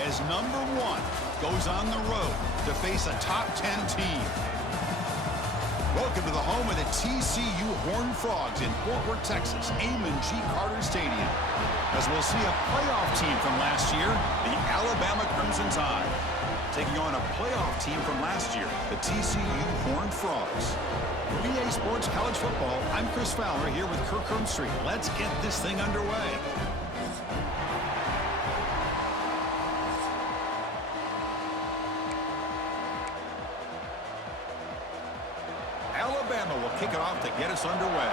as number 1 goes on the road to face a top 10 team. Welcome to the home of the TCU Horned Frogs in Fort Worth, Texas, Amon G. Carter Stadium, as we'll see a playoff team from last year, the Alabama Crimson Tide, taking on a playoff team from last year, the TCU Horned Frogs. For EA Sports College Football, I'm Chris Fowler here with Kirk Street. Let's get this thing underway. Alabama will kick it off to get us underway.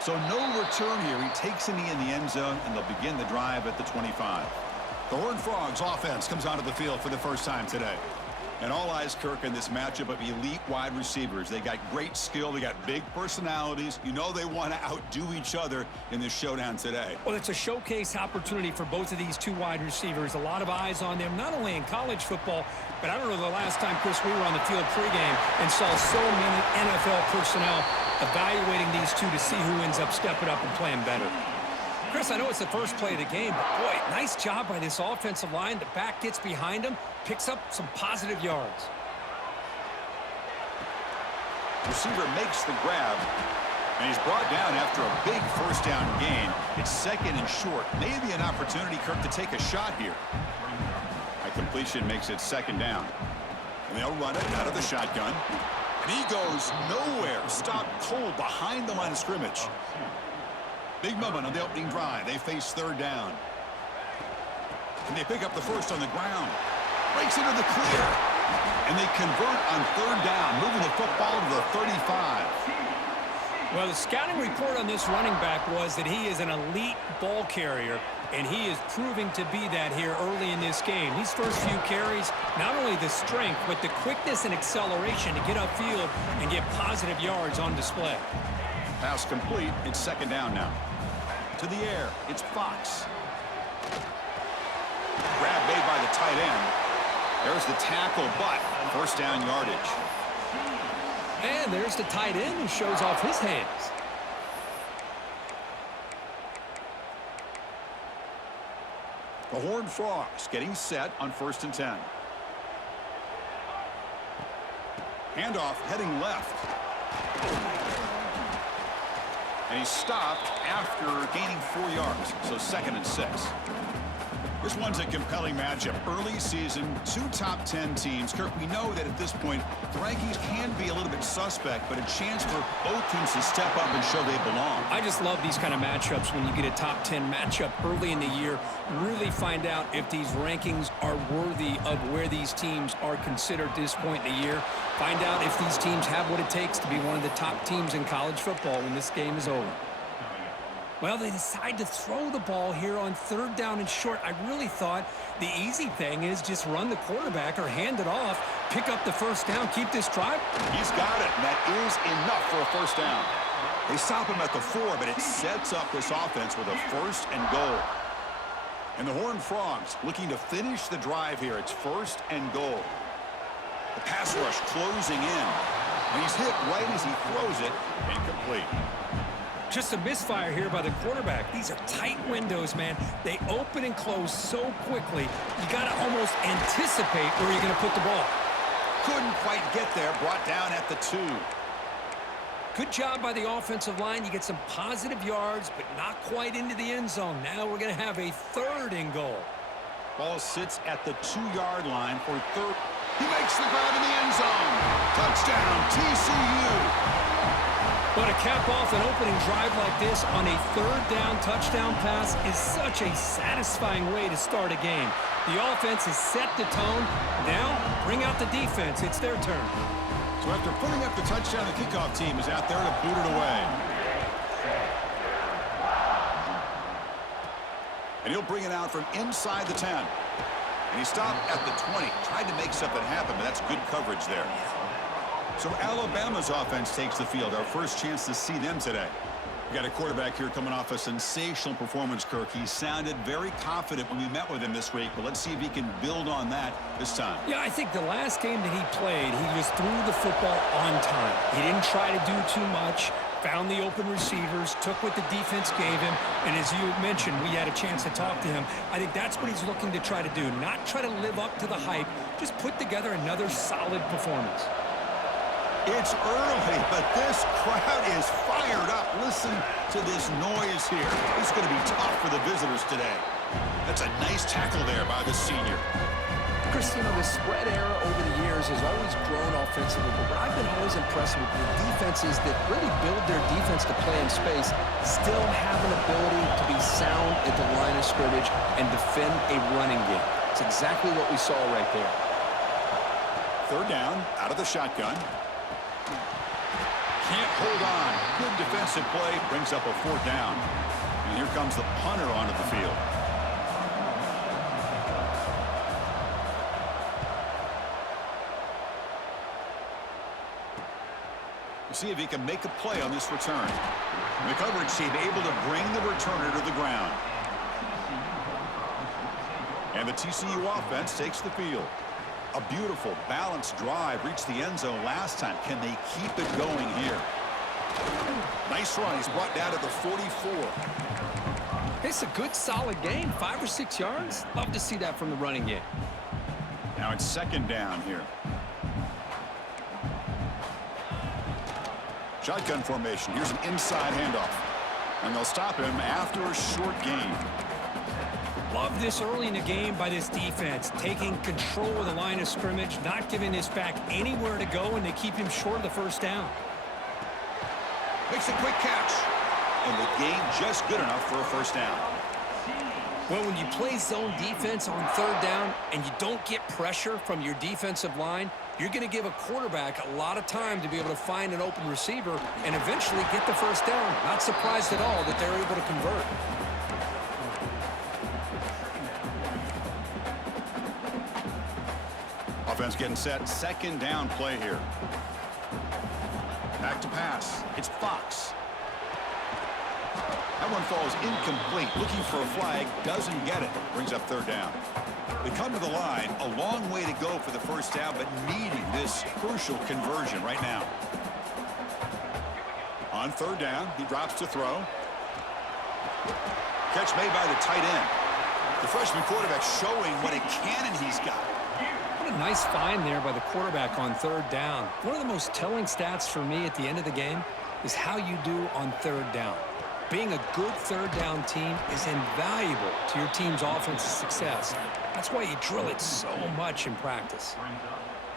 So no return here. He takes a knee in the end zone, and they'll begin the drive at the 25. The Horned Frogs offense comes onto the field for the first time today. And all eyes, Kirk, in this matchup of elite wide receivers. They got great skill. They got big personalities. You know they want to outdo each other in this showdown today. Well, it's a showcase opportunity for both of these two wide receivers. A lot of eyes on them, not only in college football, but I don't know the last time, Chris, we were on the field pregame and saw so many NFL personnel evaluating these two to see who ends up stepping up and playing better. Chris, I know it's the first play of the game, but boy, nice job by this offensive line. The back gets behind him, picks up some positive yards. Receiver makes the grab, and he's brought down after a big first down gain. It's second and short. Maybe an opportunity, Kirk, to take a shot here. A completion makes it second down. And they'll run it out of the shotgun. And he goes nowhere. Stopped cold behind the line of scrimmage. Big moment on the opening drive. They face third down. And they pick up the first on the ground. Breaks into the clear. And they convert on third down, moving the football to the 35. Well, the scouting report on this running back was that he is an elite ball carrier, and he is proving to be that here early in this game. These first few carries, not only the strength, but the quickness and acceleration to get upfield and get positive yards on display. Pass complete. It's second down now. To the air, it's Fox. Grab made by the tight end. There's the tackle, but first down yardage. And there's the tight end who shows off his hands. The Horned Frogs getting set on 1st and 10. Handoff heading left. And he's stopped after gaining 4 yards, so 2nd and 6. This one's a compelling matchup. Early season, 2 top 10 teams. Kirk, we know that at this point, the rankings can be a little bit suspect, but a chance for both teams to step up and show they belong. I just love these kind of matchups when you get a top 10 matchup early in the year. Really find out if these rankings are worthy of where these teams are considered at this point in the year. Find out if these teams have what it takes to be one of the top teams in college football when this game is over. Well, they decide to throw the ball here on third down and short. I really thought the easy thing is just run the quarterback or hand it off, pick up the first down, keep this drive. He's got it, and that is enough for a first down. They stop him at the 4, but it sets up this offense with a 1st and goal. And the Horned Frogs looking to finish the drive here. It's 1st and goal. The pass rush closing in. And he's hit right as he throws it. Incomplete. Just a misfire here by the quarterback. These are tight windows, man. They open and close so quickly. You got to almost anticipate where you're going to put the ball. Couldn't quite get there. Brought down at the 2. Good job by the offensive line. You get some positive yards, but not quite into the end zone. Now we're going to have a 3rd and goal. Ball sits at the 2-yard line for 3rd. He makes the grab in the end zone. Touchdown, TCU. But to cap off an opening drive like this on a 3rd down touchdown pass is such a satisfying way to start a game. The offense has set the tone. Now, bring out the defense. It's their turn. So after putting up the touchdown, the kickoff team is out there to boot it away. And he'll bring it out from inside the 10. And he stopped at the 20. Tried to make something happen, but that's good coverage there. So Alabama's offense takes the field. Our first chance to see them today. We got a quarterback here coming off a sensational performance, Kirk. He sounded very confident when we met with him this week, but let's see if he can build on that this time. Yeah, I think the last game that he played, he just threw the football on time. He didn't try to do too much. found the open receivers, took what the defense gave him, and as you mentioned, we had a chance to talk to him. I think that's what he's looking to try to do, not try to live up to the hype, just put together another solid performance. It's early, but this crowd is fired up. Listen to this noise here. It's going to be tough for the visitors today. That's a nice tackle there by the senior. Chris, you know, the spread era over the years has always grown offensively, but what I've been always impressed with the defenses that really build their defense to play in space still have an ability to be sound at the line of scrimmage and defend a running game. It's exactly what we saw right there. Third down, out of the shotgun. Can't hold on. Good defensive play, brings up a fourth down. And here comes the punter onto the field. See if he can make a play on this return. The coverage team able to bring the returner to the ground. And the TCU offense takes the field. A beautiful, balanced drive reached the end zone last time. Can they keep it going here? Nice run. He's brought down to the 44. It's a good, solid gain. 5 or 6 yards. Love to see that from the running game. Now it's second down here. Shotgun formation. Here's an inside handoff. And they'll stop him after a short gain. Love this early in the game by this defense, taking control of the line of scrimmage, not giving this back anywhere to go, and they keep him short of the first down. Makes a quick catch. And the gain just good enough for a first down. Well, when you play zone defense on third down and you don't get pressure from your defensive line, you're going to give a quarterback a lot of time to be able to find an open receiver and eventually get the first down. Not surprised at all that they're able to convert. Offense getting set. Second down play here. Back to pass. It's Fox. That one falls incomplete. Looking for a flag. Doesn't get it. Brings up third down. They come to the line. A long way to go for the first down, but needing this crucial conversion right now. On third down, he drops to throw. Catch made by the tight end. The freshman quarterback showing what a cannon he's got. What a nice find there by the quarterback on third down. One of the most telling stats for me at the end of the game is how you do on third down. Being a good third down team is invaluable to your team's offensive success. That's why you drill it so much in practice.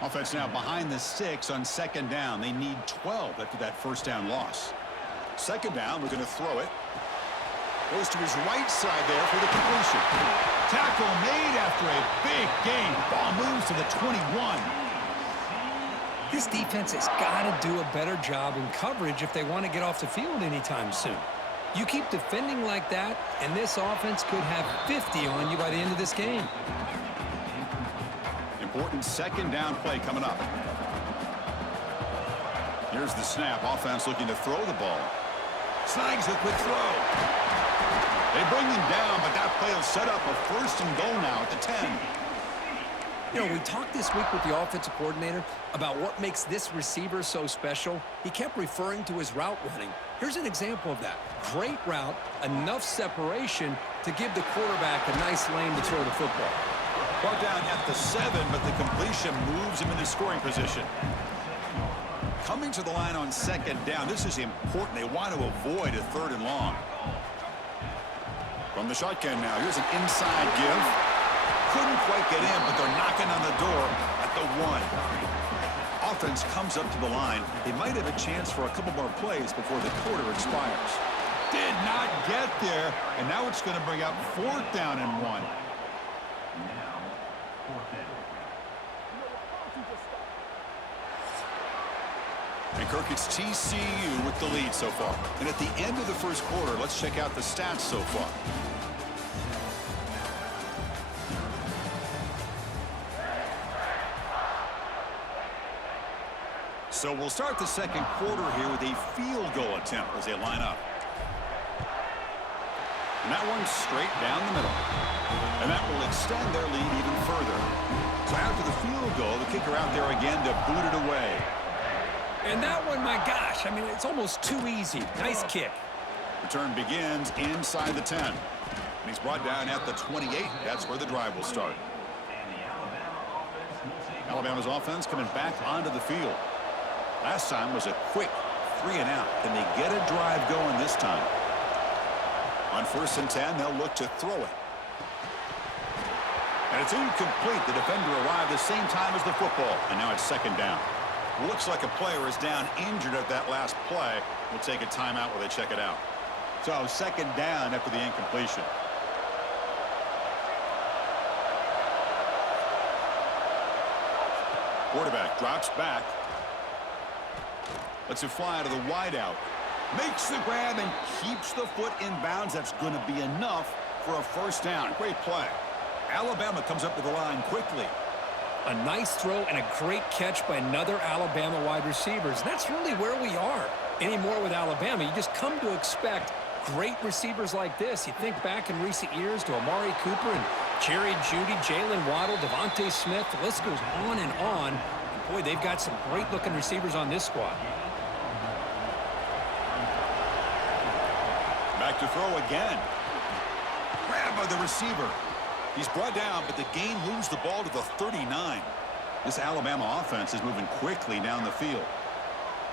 Offense now behind the 6 on second down. They need 12 after that first down loss. Second down, we're going to throw it. Goes to his right side there for the completion. Tackle made after a big gain. Ball moves to the 21. This defense has got to do a better job in coverage if they want to get off the field anytime soon. You keep defending like that, and this offense could have 50 on you by the end of this game. Important second down play coming up. Here's the snap. Offense looking to throw the ball. Snags a quick throw. They bring him down, but that play will set up a first and goal now at the 10. You know, we talked this week with the offensive coordinator about what makes this receiver so special. He kept referring to his route running. Here's an example of that. Great route, enough separation to give the quarterback a nice lane to throw the football. Brought down at the 7, but the completion moves him into scoring position. Coming to the line on second down, this is important. They want to avoid a third and long. From the shotgun now, here's an inside give. Couldn't quite get in, but they're knocking on the door at the 1. Offense comes up to the line. They might have a chance for a couple more plays before the quarter expires. Did not get there, and now it's going to bring up fourth down and 1. And Kirk, it's TCU with the lead so far. And at the end of the first quarter, let's check out the stats so far. So we'll start the second quarter here with a field goal attempt as they line up. And that one's straight down the middle. And that will extend their lead even further. So after the field goal, the kicker out there again to boot it away. And that one, my gosh, I mean, it's almost too easy. Nice kick. Return begins inside the 10. And he's brought down at the 28. That's where the drive will start. Alabama's offense coming back onto the field. Last time was a quick 3-and-out. Can they get a drive going this time? On 1st and 10, they'll look to throw it. And it's incomplete. The defender arrived the same time as the football. And now it's 2nd down. Looks like a player is down injured at that last play. We'll take a timeout while they check it out. So 2nd down after the incompletion. Quarterback drops back. Lets it fly to the wideout. Makes the grab and keeps the foot in bounds. That's going to be enough for a 1st down. Great play. Alabama comes up to the line quickly. A nice throw and a great catch by another Alabama wide receivers. That's really where we are anymore with Alabama. You just come to expect great receivers like this. You think back in recent years to Amari Cooper and Jerry Jeudy, Jalen Waddle, Devontae Smith. The list goes on and on. And boy, they've got some great-looking receivers on this squad. Back to throw again. Grab by the receiver. He's brought down, but the gain moves the ball to the 39. This Alabama offense is moving quickly down the field.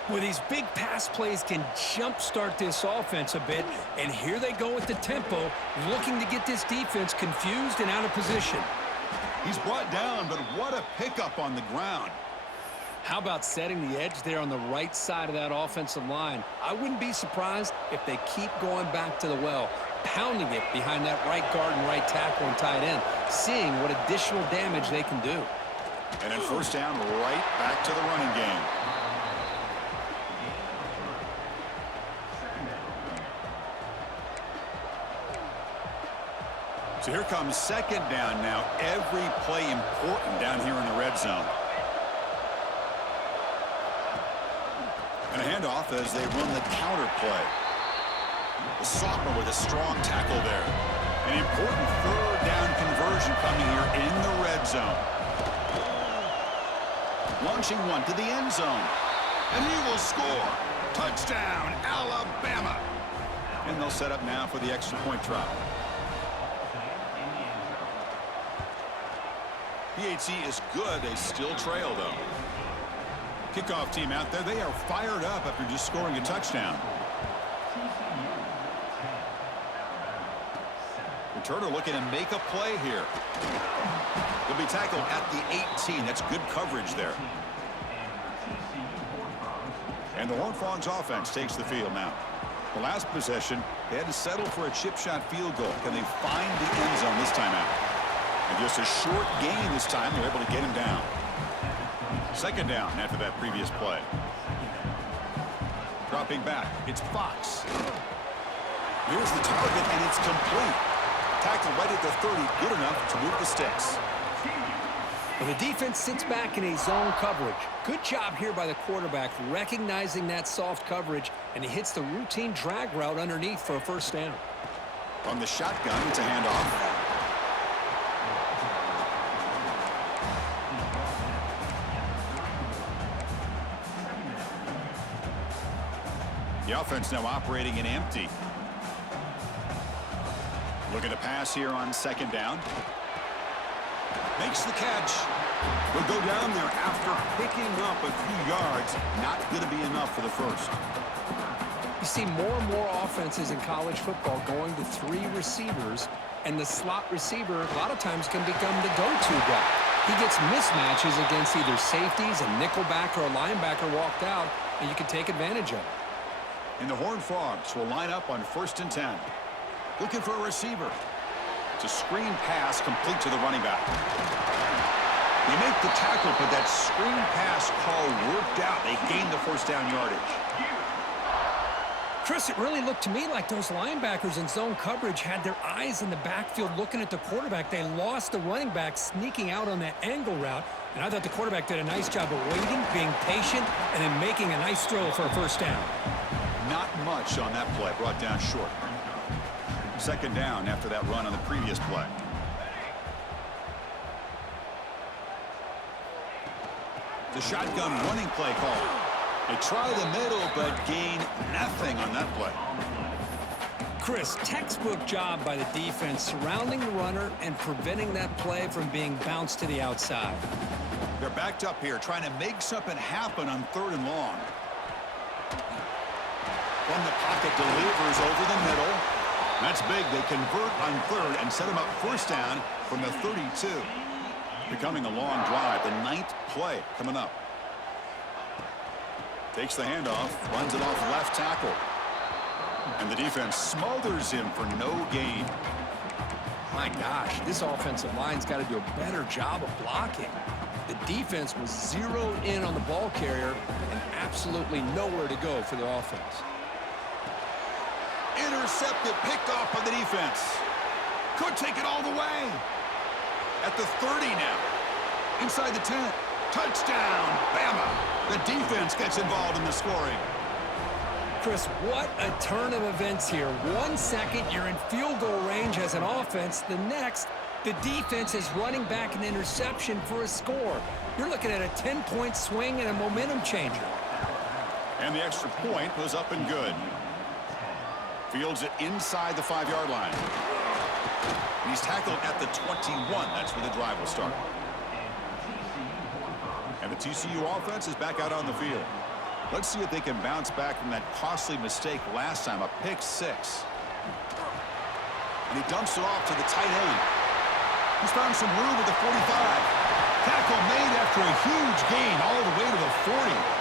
Well, these big pass plays can jumpstart this offense a bit, and here they go with the tempo, looking to get this defense confused and out of position. He's brought down, but what a pickup on the ground. How about setting the edge there on the right side of that offensive line? I wouldn't be surprised if they keep going back to the well, pounding it behind that right guard and right tackle and tight end, seeing what additional damage they can do. And then 1st down, right back to the running game. So here comes 2nd down now. Every play important down here in the red zone. And a handoff as they run the counter play. The sophomore with a strong tackle there. An important 3rd down conversion coming here in the red zone. Launching one to the end zone. And he will score. Touchdown, Alabama. And they'll set up now for the extra point try. PHC is good. They still trail, though. Kickoff team out there. They are fired up after just scoring a touchdown. Returner looking to make a play here. He'll be tackled at the 18. That's good coverage there. And the Horned Frogs offense takes the field now. The last possession, they had to settle for a chip shot field goal. Can they find the end zone this time out? And just a short gain this time, they're able to get him down. 2nd down after that previous play. Dropping back, it's Fox. Here's the target, and it's complete. Tackled right at the 30, good enough to move the sticks. Well, the defense sits back in a zone coverage. Good job here by the quarterback, recognizing that soft coverage, and he hits the routine drag route underneath for a 1st down. From the shotgun, it's a handoff. The offense now operating in empty. Looking to pass here on 2nd down. Makes the catch. Will go down there after picking up a few yards. Not going to be enough for the 1st. You see more and more offenses in college football going to 3 receivers, and the slot receiver a lot of times can become the go-to guy. He gets mismatches against either safeties, a nickelback, or a linebacker walked out, and you can take advantage of it. And the Horned Frogs will line up on 1st and 10. Looking for a receiver. It's a screen pass complete to the running back. They make the tackle, but that screen pass call worked out. They gained the 1st down yardage. Chris, it really looked to me like those linebackers in zone coverage had their eyes in the backfield looking at the quarterback. They lost the running back sneaking out on that angle route, and I thought the quarterback did a nice job of waiting, being patient, and then making a nice throw for a 1st down. Not much on that play, brought down short. 2nd down after that run on the previous play. The shotgun running play call. They try the middle, but gain nothing on that play. Chris, textbook job by the defense surrounding the runner and preventing that play from being bounced to the outside. They're backed up here, trying to make something happen on 3rd and long. From the pocket, delivers over the middle. That's big. They convert on 3rd and set him up 1st down from the 32. Becoming a long drive. The 9th play coming up. Takes the handoff, runs it off left tackle. And the defense smothers him for no gain. My gosh, this offensive line's got to do a better job of blocking. The defense was zeroed in on the ball carrier and absolutely nowhere to go for the offense. Intercepted, picked off by the defense. Could take it all the way. At the 30 now. Inside the 10. Touchdown, Bama. The defense gets involved in the scoring. Chris, what a turn of events here. 1 second, you're in field goal range as an offense. The next, the defense is running back an interception for a score. You're looking at a 10-point swing and a momentum changer. And the extra point was up and good. Fields it inside the 5-yard line. He's tackled at the 21. That's where the drive will start. And the TCU offense is back out on the field. Let's see if they can bounce back from that costly mistake last time, a pick 6. And he dumps it off to the tight end. He's found some room at the 45. Tackle made after a huge gain all the way to the 40.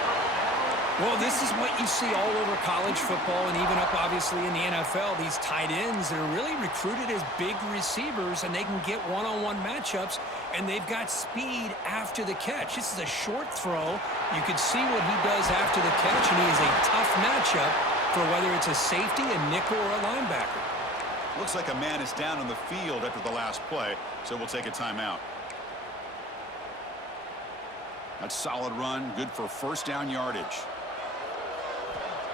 Well, this is what you see all over college football and even up, obviously, in the NFL. These tight ends that are really recruited as big receivers, and they can get one-on-one matchups, and they've got speed after the catch. This is a short throw. You can see what he does after the catch, and he is a tough matchup for whether it's a safety, a nickel, or a linebacker. Looks like a man is down on the field after the last play, so we'll take a timeout. That's solid run, good for 1st down yardage.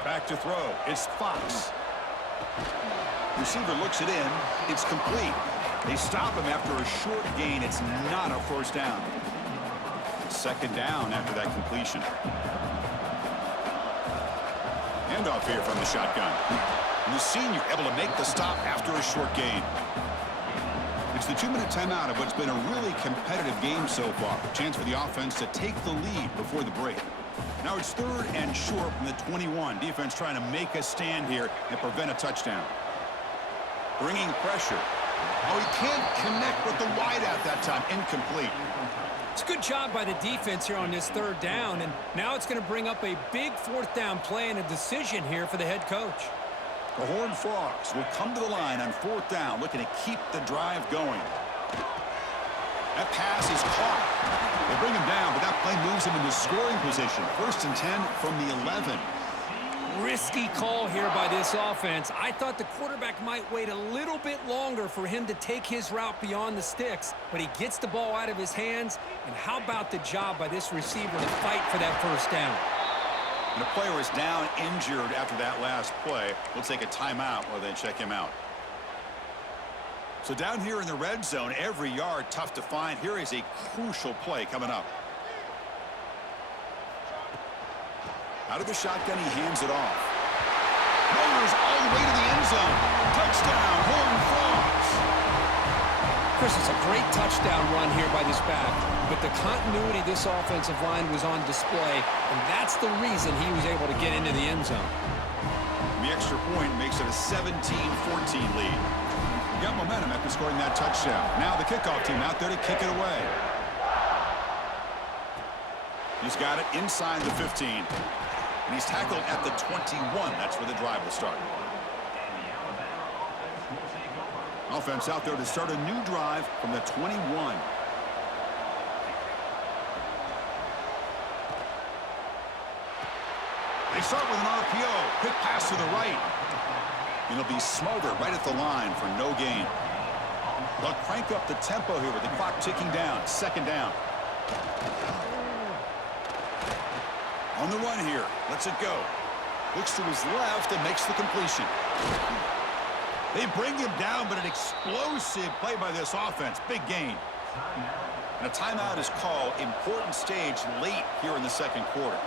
Back to throw. It's Fox. Receiver looks it in. It's complete. They stop him after a short gain. It's not a 1st down. 2nd down after that completion. Handoff here from the shotgun. And the senior able to make the stop after a short gain. It's the 2-minute timeout of what's been a really competitive game so far. Chance for the offense to take the lead before the break. Now it's 3rd and short from the 21. Defense trying to make a stand here and prevent a touchdown. Bringing pressure. Oh, he can't connect with the wideout that time. Incomplete. It's a good job by the defense here on this 3rd down, and now it's going to bring up a big 4th down play and a decision here for the head coach. The Horned Frogs will come to the line on 4th down, looking to keep the drive going. That pass is caught. They bring him down, but that play moves him into scoring position. 1st and 10 from the 11. Risky call here by this offense. I thought the quarterback might wait a little bit longer for him to take his route beyond the sticks, but he gets the ball out of his hands. And how about the job by this receiver to fight for that 1st down? And the player is down injured after that last play. We'll take a timeout while they check him out. So down here in the red zone, every yard tough to find. Here is a crucial play coming up. Out of the shotgun, he hands it off. Motors all the way to the end zone. Touchdown, Horned Frogs. Chris, it's a great touchdown run here by this back, but the continuity of this offensive line was on display, and that's the reason he was able to get into the end zone. The extra point makes it a 17-14 lead. Got momentum after scoring that touchdown. Now the kickoff team out there to kick it away. He's got it inside the 15. And he's tackled at the 21. That's where the drive will start. Offense out there to start a new drive from the 21. They start with an RPO. Quick pass to the right. And he'll be smothered right at the line for no gain. They'll crank up the tempo here with the clock ticking down. 2nd down. On the run here. Lets it go. Looks to his left and makes the completion. They bring him down, but an explosive play by this offense. Big gain. And a timeout is called. Important stage late here in the 2nd quarter.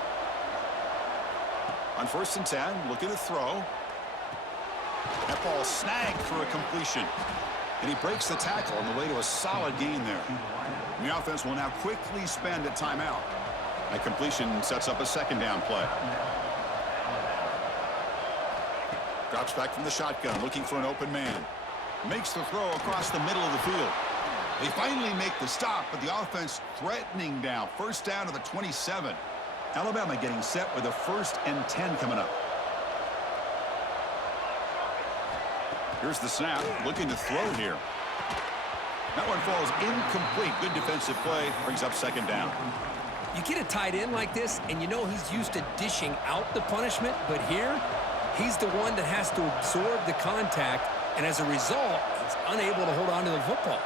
On 1st and 10, looking to throw. That ball snagged for a completion. And he breaks the tackle on the way to a solid gain there. And the offense will now quickly spend a timeout. That completion sets up a 2nd down play. Drops back from the shotgun, looking for an open man. Makes the throw across the middle of the field. They finally make the stop, but the offense threatening now. 1st down to the 27. Alabama getting set with a 1st and 10 coming up. Here's the snap, looking to throw here. That one falls incomplete. Good defensive play, brings up 2nd down. You get a tight end like this, and you know he's used to dishing out the punishment, but here, he's the one that has to absorb the contact, and as a result, he's unable to hold on to the football.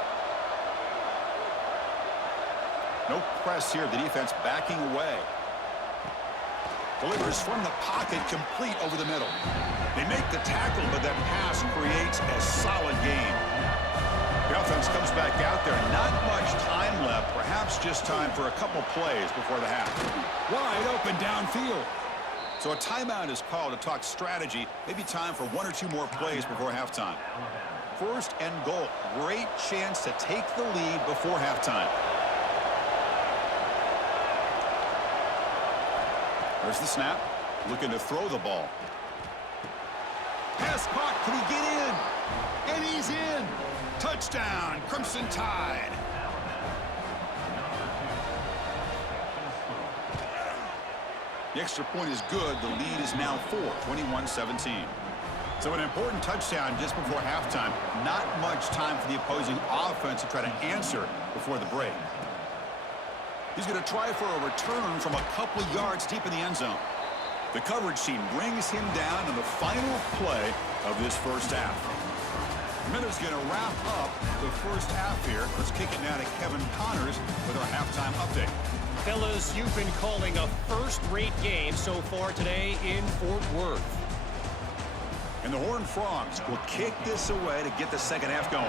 No press here, the defense backing away. Delivers from the pocket, complete over the middle. They make the tackle, but that pass creates a solid gain. The offense comes back out there. Not much time left. Perhaps just time for a couple plays before the half. Wide open downfield. So a timeout is called to talk strategy. Maybe time for 1 or 2 more plays before halftime. 1st and goal. Great chance to take the lead before halftime. There's the snap. Looking to throw the ball. Pass caught. Can he get in? And he's in. Touchdown, Crimson Tide. The extra point is good. The lead is now 4, 21-17. So an important touchdown just before halftime. Not much time for the opposing offense to try to answer before the break. He's going to try for a return from a couple of yards deep in the end zone. The coverage team brings him down in the final play of this 1st half. Minutes going to wrap up the 1st half here. Let's kick it now to Kevin Connors with our halftime update. Fellas, you've been calling a first-rate game so far today in Fort Worth. And the Horned Frogs will kick this away to get the 2nd half going.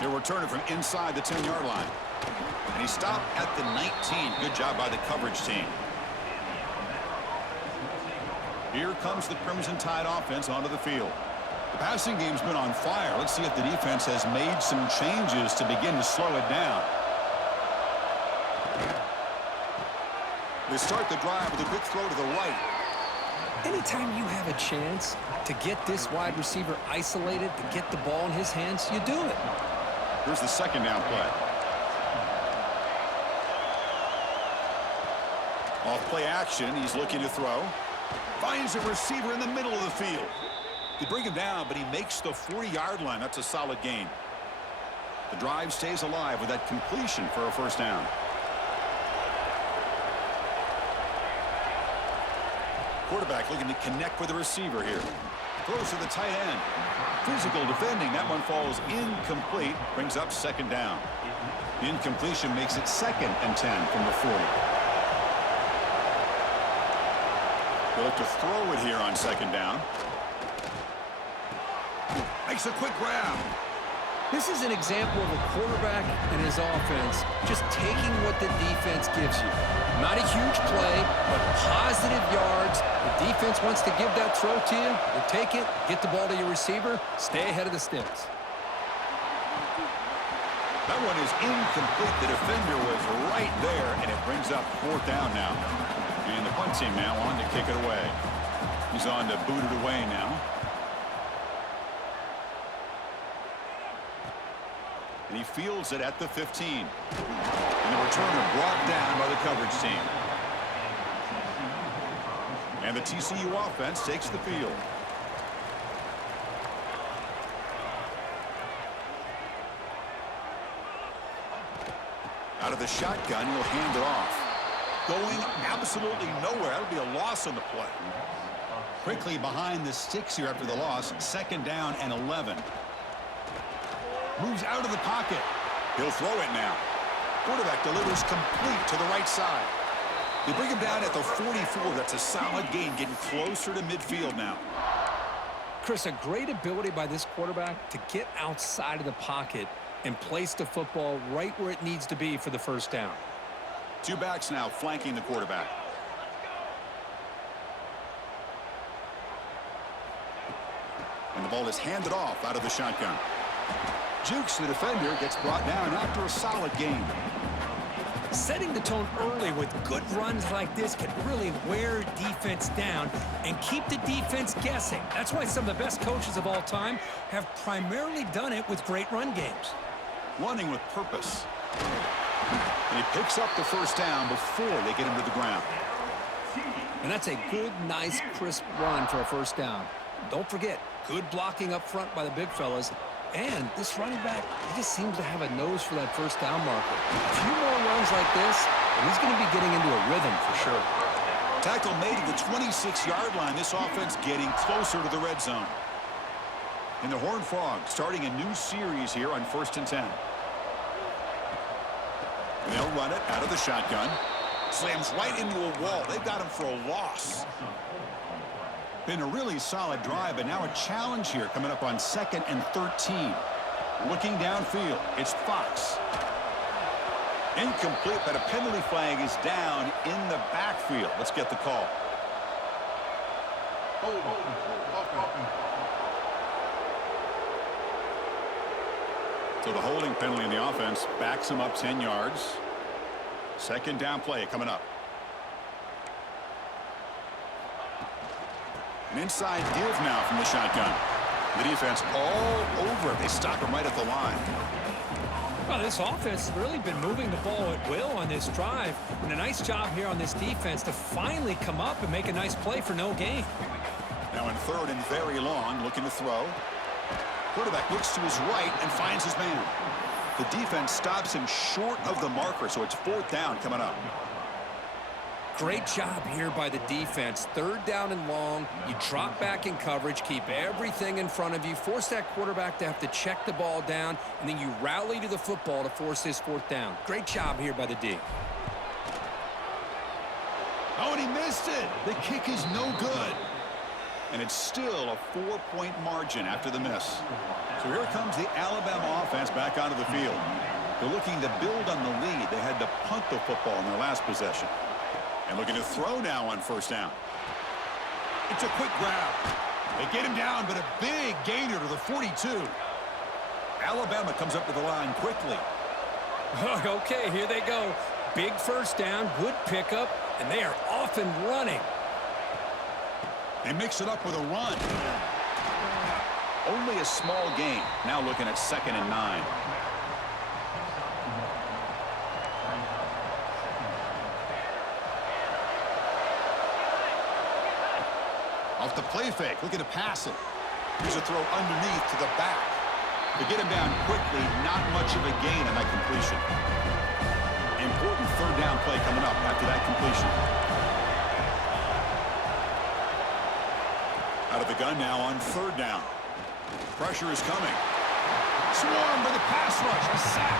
They'll return it from inside the 10-yard line. And he stopped at the 19. Good job by the coverage team. Here comes the Crimson Tide offense onto the field. The passing game's been on fire. Let's see if the defense has made some changes to begin to slow it down. They start the drive with a quick throw to the right. Anytime you have a chance to get this wide receiver isolated, to get the ball in his hands, you do it. Here's the 2nd down play. Off play action, he's looking to throw. Finds a receiver in the middle of the field. They bring him down, but he makes the 40-yard line. That's a solid gain. The drive stays alive with that completion for a 1st down. Quarterback looking to connect with the receiver here. Throws to the tight end. Physical defending. That one falls incomplete. Brings up 2nd down. The incompletion makes it 2nd and 10 from the 40. They'll look to throw it here on 2nd down. Makes a quick grab. This is an example of a quarterback and his offense just taking what the defense gives you. Not a huge play, but positive yards. The defense wants to give that throw to you. You take it, get the ball to your receiver, stay ahead of the sticks. That one is incomplete. The defender was right there, and it brings up 4th down now. And the punt team now on to kick it away. He's on to boot it away now. And he fields it at the 15. And the returner brought down by the coverage team. And the TCU offense takes the field. Out of the shotgun, he'll hand it off. Going absolutely nowhere. That'll be a loss on the play. Quickly behind the sticks here after the loss. 2nd down and 11. Moves out of the pocket. He'll throw it now. Quarterback delivers complete to the right side. They bring him down at the 44. That's a solid gain, getting closer to midfield now. Chris, a great ability by this quarterback to get outside of the pocket and place the football right where it needs to be for the 1st down. Two backs now flanking the quarterback. And the ball is handed off out of the shotgun. Jukes the defender, gets brought down after a solid game. Setting the tone early with good runs like this can really wear defense down and keep the defense guessing. That's why some of the best coaches of all time have primarily done it with great run games. Running with purpose. And he picks up the first down before they get him to the ground. And that's a good, nice, crisp run for a first down. Don't forget, good blocking up front by the big fellas. And this running back, he just seems to have a nose for that first down marker. A few more runs like this, and he's going to be getting into a rhythm for sure. Tackle made at the 26-yard line. This offense getting closer to the red zone. And the Horned Frogs starting a new series here on 1st and 10. And they'll run it out of the shotgun. Slams right into a wall. They've got him for a loss. Been a really solid drive, but now a challenge here coming up on 2nd and 13. Looking downfield, it's Fox. Incomplete, but a penalty flag is down in the backfield. Let's get the call. So the holding penalty in the offense backs him up 10 yards. 2nd down play coming up. An inside give now from the shotgun. The defense all over it. They stop him right at the line. Well, this offense has really been moving the ball at will on this drive. And a nice job here on this defense to finally come up and make a nice play for no gain. Now in 3rd and very long, looking to throw. Quarterback looks to his right and finds his man. The defense stops him short of the marker, so it's 4th down coming up. Great job here by the defense. 3rd down and long. You drop back in coverage, keep everything in front of you, force that quarterback to have to check the ball down, and then you rally to the football to force this 4th down. Great job here by the D. Oh, and he missed it. The kick is no good. And it's still a 4-point margin after the miss. So here comes the Alabama offense back onto the field. They're looking to build on the lead. They had to punt the football in their last possession. And looking to throw now on 1st down. It's a quick grab. They get him down, but a big gainer to the 42. Alabama comes up to the line quickly. Okay, here they go. Big first down, good pickup, and they are off and running. They mix it up with a run. Only a small gain. Now looking at 2nd and 9. Off the play fake, looking to pass it. Here's a throw underneath to the back. To get him down quickly, not much of a gain on that completion. Important 3rd down play coming up after that completion. Out of the gun now on 3rd down. Pressure is coming. Swarmed by the pass rush. A sack.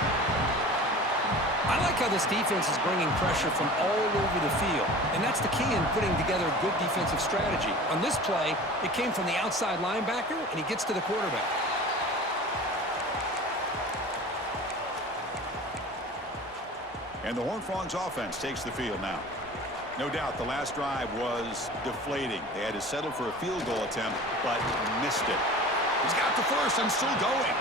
I like how this defense is bringing pressure from all over the field, and that's the key in putting together a good defensive strategy. On this play, it came from the outside linebacker, and he gets to the quarterback. And the Horned Frogs offense takes the field now. No doubt the last drive was deflating. They had to settle for a field goal attempt, but missed it. He's got the first and still going.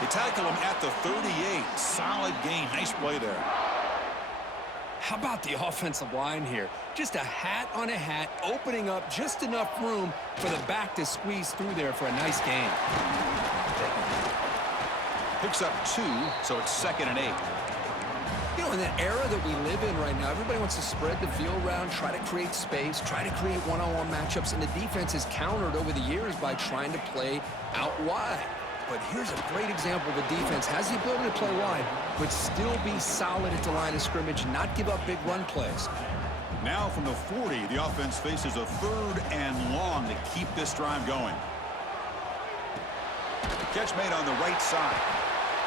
They tackle him at the 38. Solid gain. Nice play there. How about the offensive line here? Just a hat on a hat, opening up just enough room for the back to squeeze through there for a nice gain. Picks up 2, so it's 2nd and 8. You know, in the era that we live in right now, everybody wants to spread the field around, try to create space, try to create one-on-one matchups, and the defense has countered over the years by trying to play out wide. But here's a great example of a defense has the ability to play wide, but still be solid at the line of scrimmage and not give up big run plays. Now from the 40, the offense faces a 3rd and long to keep this drive going. Catch made on the right side.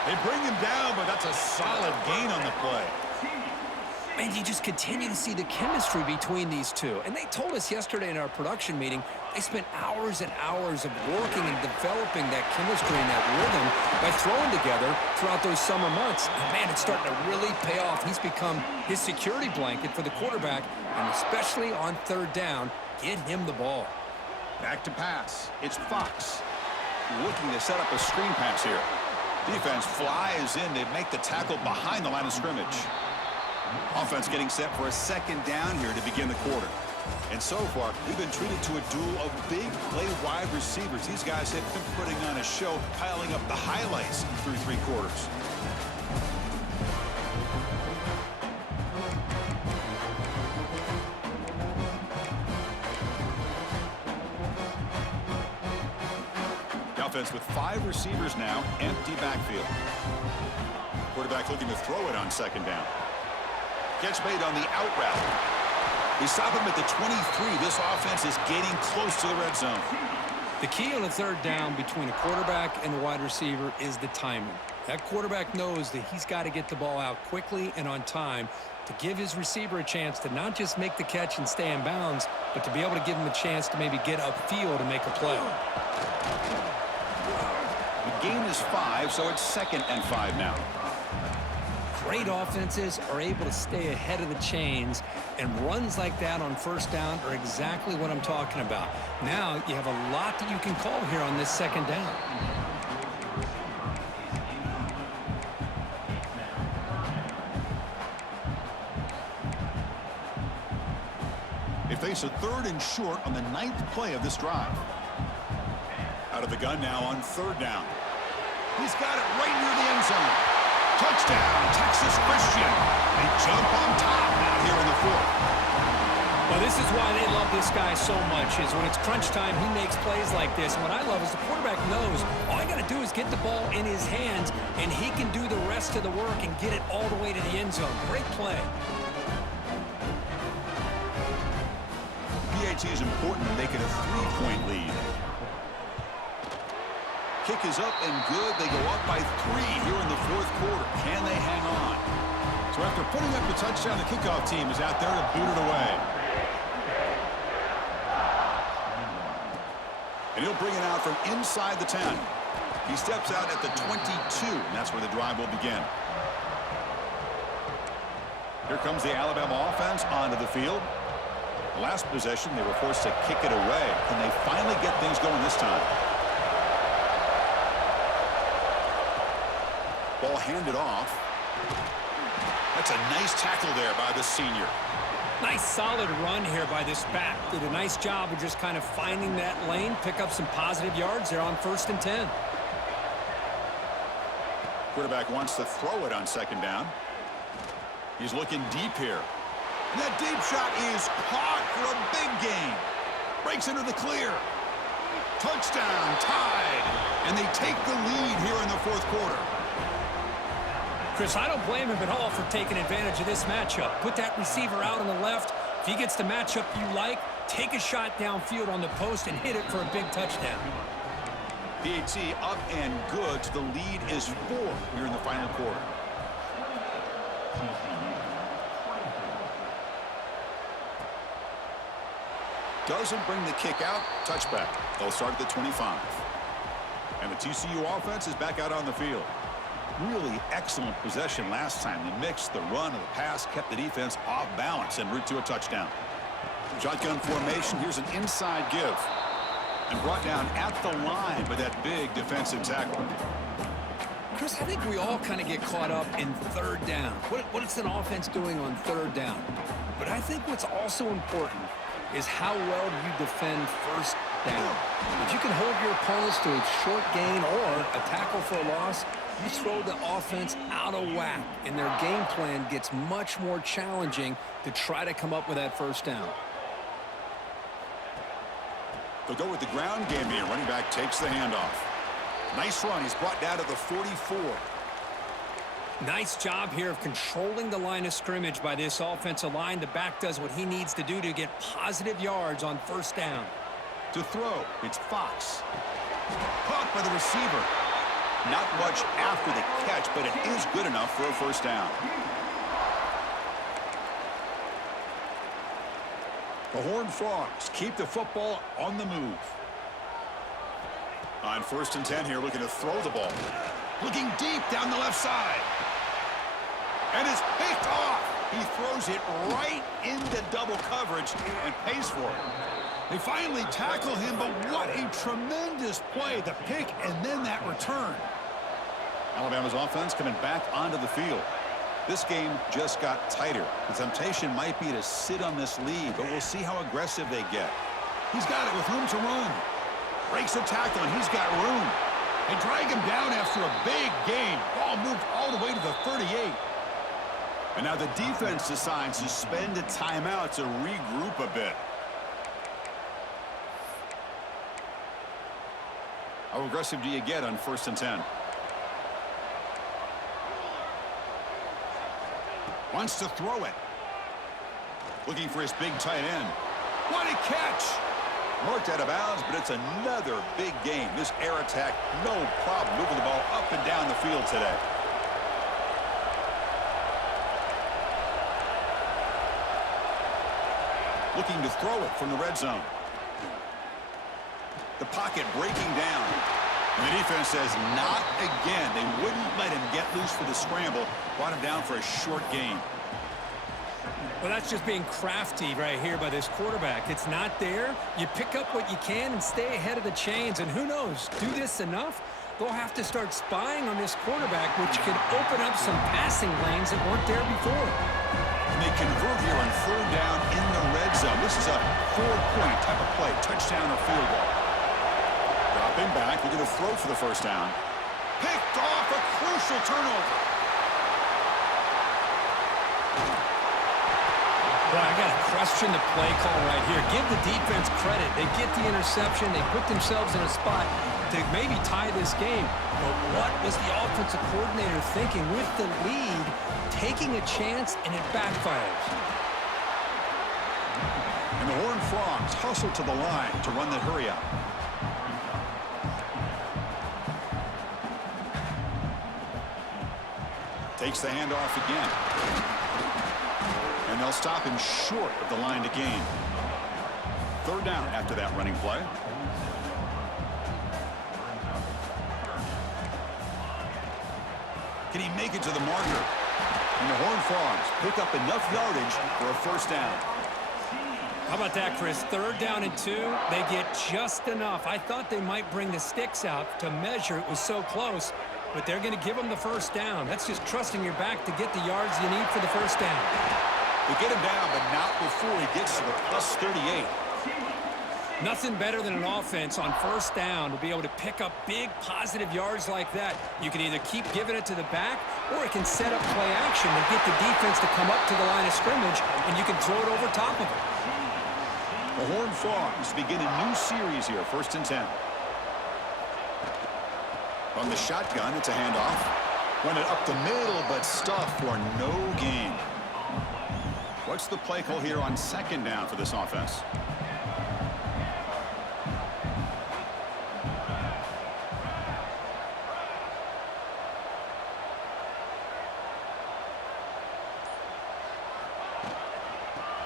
They bring him down, but that's a solid gain on the play. And you just continue to see the chemistry between these two. And they told us yesterday in our production meeting, they spent hours and hours of working and developing that chemistry and that rhythm by throwing together throughout those summer months. And man, it's starting to really pay off. He's become his security blanket for the quarterback, and especially on third down, get him the ball. Back to pass. It's Fox looking to set up a screen pass here. Defense flies in to make the tackle behind the line of scrimmage. Offense getting set for a second down here to begin the quarter. And so far, we've been treated to a duel of big play wide receivers. These guys have been putting on a show, piling up the highlights through three quarters. The offense with 5 receivers now, empty backfield. Quarterback looking to throw it on second down. Catch made on the out route. They stop him at the 23. This offense is getting close to the red zone. The key on a third down between a quarterback and a wide receiver is the timing. That quarterback knows that he's got to get the ball out quickly and on time to give his receiver a chance to not just make the catch and stay in bounds, but to be able to give him a chance to maybe get upfield and make a play. The gain is 5, so it's 2nd and 5 now. Great offenses are able to stay ahead of the chains, and runs like that on first down are exactly what I'm talking about. Now you have a lot that you can call here on this second down. They face a 3rd and short on the 9th play of this drive. Out of the gun now on 3rd down. He's got it right near the end zone. Touchdown, Texas Christian. They jump on top now here in the 4th. Well, this is why they love this guy so much, is when it's crunch time, he makes plays like this. And what I love is the quarterback knows all I got to do is get the ball in his hands, and he can do the rest of the work and get it all the way to the end zone. Great play. PAT is important to make it a 3-point lead. Kick is up and good. They go up by 3 here in the 4th quarter. Can they hang on? So after putting up the touchdown, the kickoff team is out there to boot it away. And he'll bring it out from inside the 10. He steps out at the 22, and that's where the drive will begin. Here comes the Alabama offense onto the field. The last possession, they were forced to kick it away. Can they finally get things going this time? Ball handed off. That's a nice tackle there by the senior. Nice solid run here by this back. Did a nice job of just kind of finding that lane, pick up some positive yards there on 1st and 10. Quarterback wants to throw it on second down. He's looking deep here. And that deep shot is caught for a big gain. Breaks into the clear. Touchdown, tied. And they take the lead here in the 4th quarter. Chris, I don't blame him at all for taking advantage of this matchup. Put that receiver out on the left. If he gets the matchup you like, take a shot downfield on the post and hit it for a big touchdown. PAT up and good. The lead is 4 here in the final quarter. Doesn't bring the kick out. Touchback. They'll start at the 25. And the TCU offense is back out on the field. Really excellent possession last time. The mix, the run, and the pass kept the defense off balance en route to a touchdown. Shotgun formation. Here's an inside give. And brought down at the line by that big defensive tackle. Chris, I think we all kind of get caught up in 3rd down. What is an offense doing on 3rd down? But I think what's also important is how well do you defend 1st down. If you can hold your opponents to a short gain or a tackle for a loss, you throw the offense out of whack, and their game plan gets much more challenging to try to come up with that 1st down. They'll go with the ground game here. Running back takes the handoff. Nice run. He's brought down to the 44. Nice job here of controlling the line of scrimmage by this offensive line. The back does what he needs to do to get positive yards on 1st down. To throw, it's Fox. Caught by the receiver. Not much after the catch, but it is good enough for a 1st down. The Horned Frogs keep the football on the move. On 1st and 10 here, looking to throw the ball. Looking deep down the left side. And it's picked off. He throws it right into double coverage and pays for it. They finally tackle him, but what a tremendous play. The pick and then that return. Alabama's offense coming back onto the field. This game just got tighter. The temptation might be to sit on this lead, but we'll see how aggressive they get. He's got it with room to run. Breaks a tackle, and he's got room. They drag him down after a big gain. Ball moved all the way to the 38. And now the defense decides to spend a timeout to regroup a bit. How aggressive do you get on 1st and 10? Wants to throw it. Looking for his big tight end. What a catch! Marked out of bounds, but it's another big game. This air attack, no problem moving the ball up and down the field today. Looking to throw it from the red zone. The pocket breaking down. And the defense says, not again. They wouldn't let him get loose for the scramble. Brought him down for a short gain. Well, that's just being crafty right here by this quarterback. It's not there. You pick up what you can and stay ahead of the chains. And who knows, do this enough, they'll have to start spying on this quarterback, which could open up some passing lanes that weren't there before. And they convert here on 3rd down in the red zone. This is a 4-point type of play, touchdown or field goal. Dropping back, we're going to throw for the 1st down. Picked off, a crucial turnover. Well, I got to question the play call right here. Give the defense credit. They get the interception. They put themselves in a spot to maybe tie this game. But what was the offensive coordinator thinking with the lead, taking a chance, and it backfires? And the Horned Frogs hustle to the line to run the hurry up. Takes the handoff again. And they'll stop him short of the line to gain. 3rd down after that running play. Can he make it to the marker? And the Horned Frogs pick up enough yardage for a 1st down. How about that, Chris? 3rd down and 2. They get just enough. I thought they might bring the sticks out to measure. It was so close. But they're going to give him the 1st down. That's just trusting your back to get the yards you need for the 1st down. They get him down, but not before he gets to the plus 38. Nothing better than an offense on 1st down to be able to pick up big positive yards like that. You can either keep giving it to the back, or it can set up play action and get the defense to come up to the line of scrimmage, and you can throw it over top of it. The Horned Frogs begin a new series here, 1st and 10. On the shotgun, it's a handoff. Run it up the middle, but stuffed for no gain. What's the play call here on 2nd down for this offense?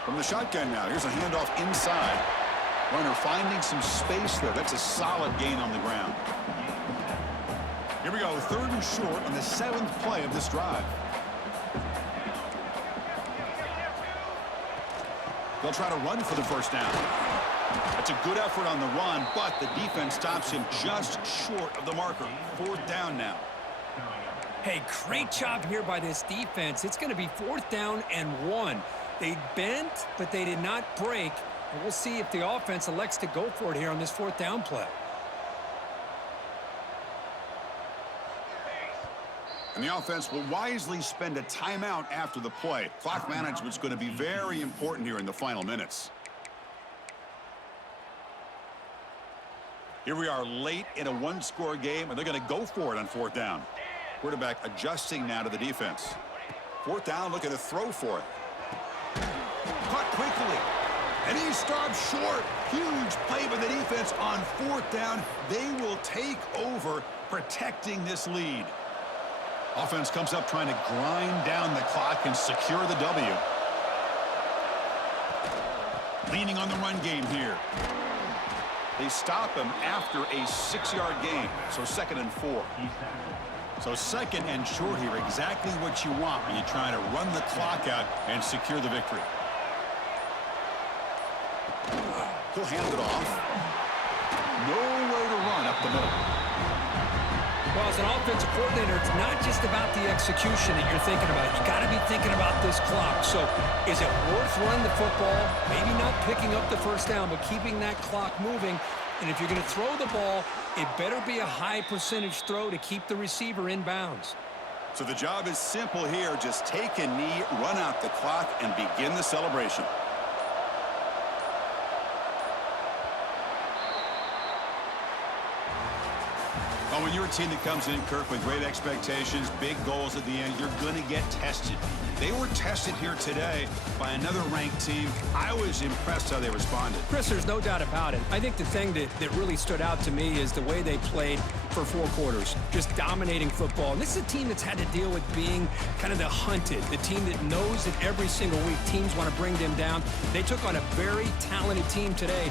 From the shotgun now, here's a handoff inside. Runner finding some space there. That's a solid gain on the ground. Here we go, 3rd and short on the 7th play of this drive. They'll try to run for the 1st down. That's a good effort on the run, but the defense stops him just short of the marker. 4th down now. Hey, great job here by this defense. It's going to be 4th down and 1. They bent, but they did not break. And we'll see if the offense elects to go for it here on this 4th down play. And the offense will wisely spend a timeout after the play. Clock management's going to be very important here in the final minutes. Here we are late in a 1-score game, and they're going to go for it on 4th down. Quarterback adjusting now to the defense. 4th down, looking to throw for it. Caught quickly. And he stops short. Huge play by the defense on 4th down. They will take over, protecting this lead. Offense comes up trying to grind down the clock and secure the W. Leaning on the run game here. They stop him after a 6-yard gain, so 2nd and 4. So 2nd and short here, exactly what you want when you're trying to run the clock out and secure the victory. He'll hand it off. Nowhere to run up the middle. Well, as an offensive coordinator, it's not just about the execution that you're thinking about. You got to be thinking about this clock. So is it worth running the football? Maybe not picking up the first down, but keeping that clock moving. And if you're going to throw the ball, it better be a high percentage throw to keep the receiver in bounds. So the job is simple here. Just take a knee, run out the clock, and begin the celebration. Oh, when you're a team that comes in, Kirk, with great expectations, big goals at the end, you're going to get tested. They were tested here today by another ranked team. I was impressed how they responded. Chris, there's no doubt about it. I think the thing that really stood out to me is the way they played for 4 quarters, just dominating football. And this is a team that's had to deal with being kind of the hunted, the team that knows that every single week teams want to bring them down. They took on a very talented team today.